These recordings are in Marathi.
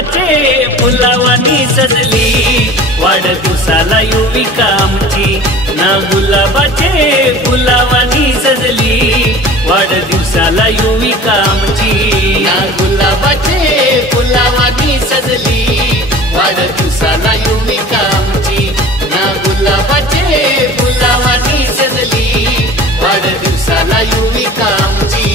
गुलाबाचे फुलावानी सजली वाढदिवसाला युविका आमची ना गुलाबाचे फुलावानी सजली वाढदिवसाला युविका आमची ना गुलाबाचे फुलावानी सजली वाढदिवसाला युविका आमची ना गुलाबाचे फुलावानी सजली वाढदिवसाला युविका आमची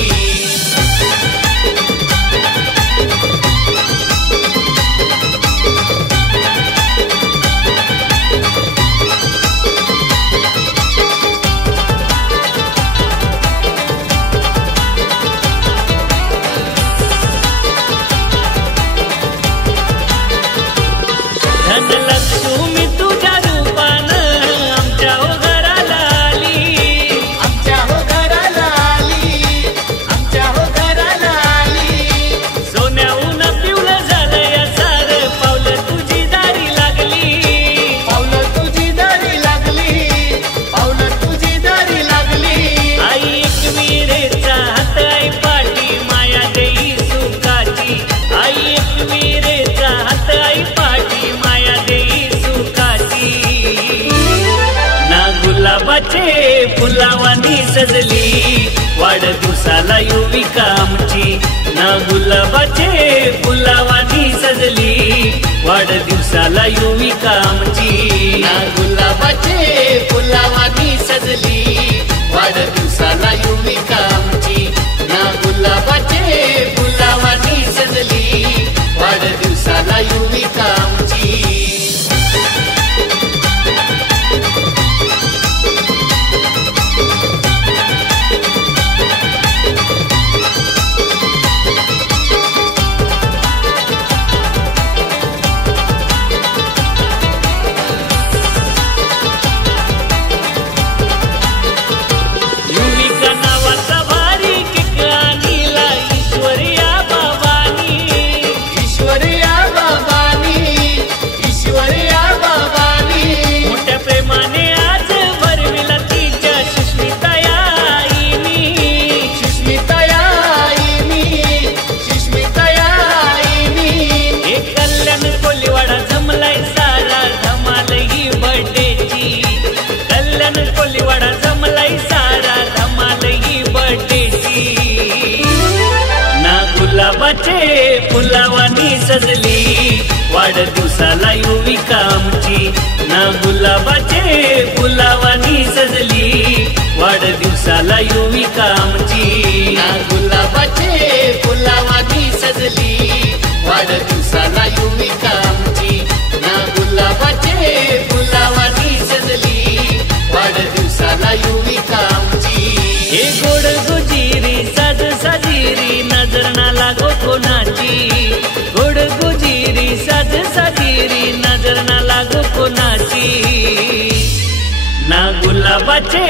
धनलक्ष्मी तुझ्या रूपानं आमच्या हो घराला आली आमच्या हो घराला आली आमच्या हो घराला आली सोन्याहून पिवळं झालं या सारं पावलं तुझी दारी लागली पावलं तुझी दारी लागली पावलं तुझी दारी लागली आई एकविरेचा हात आई पाठी माया देई सुखाची आई एकविरेचा हात आई पाठी माया देई सुखाची ना गुलाबाचे फुलावानी सजली वाढदिवसाला युविका आमची ना गुलाबाचे फुलावानी सजली वाढदिवसाला युविका आमची ना गुलाबाचे फुलावानी सजली वाढदिवसाला युविका आमची ना गुलाबाचे फुलावानी सजली वाढदिवसाला युविका आमची युविका नावाचा भारी केक आणीला ईश्वरिया बाबानी ईश्वरिया बाबानी ईश्वरिया बाबानी मोठ्या प्रेमाने आज भरविला तिच्या सुष्मिताया आईनी सुष्मिताया आईनी सुष्मिताया आईनी हे कल्याण कोलीवाडा जमलाय सारा धमाल ही बर्थडेची कल्याण कोलीवाडा जमलाय सारा धमाल ही बर्थडेची ना गुलाबाचे फुलावानी सजली वाढदिवसाला युविका आमची ना गुलाबाचे फुलावानी सजली वाढदिवसाला युविका आमची ना गुलाबाचे फुलावानी सजली वाढदिवसाला युविका आमची ना गुलाबाचे फुलावानी सजली वाढदिवसाला युविका आमची हे गोड गुजिरी साज साजिरी नजर ना लागो कोणाची गोड गुजिरी साज साजिरी नजर ना लागो कोणाची ना गुलाबाचे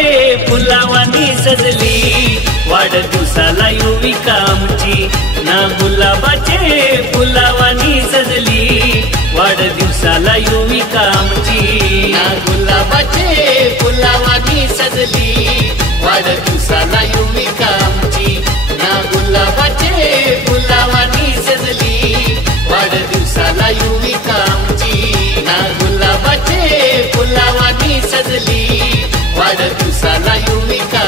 फुलावानी सजली वाढदिवसाला युविका आमची ना गुलाबाचे फुलावानी सजली वाढदिवसाला युविका आमची ना गुलाबाचे फुलावानी सजली वाढदिवसाला युविका आमची ना गुलाबाचे फुलावानी सजली वाढदिवसाला युविका आमची ना गुलाबाचे फुलावानी सजली वाढदिवसाला युविका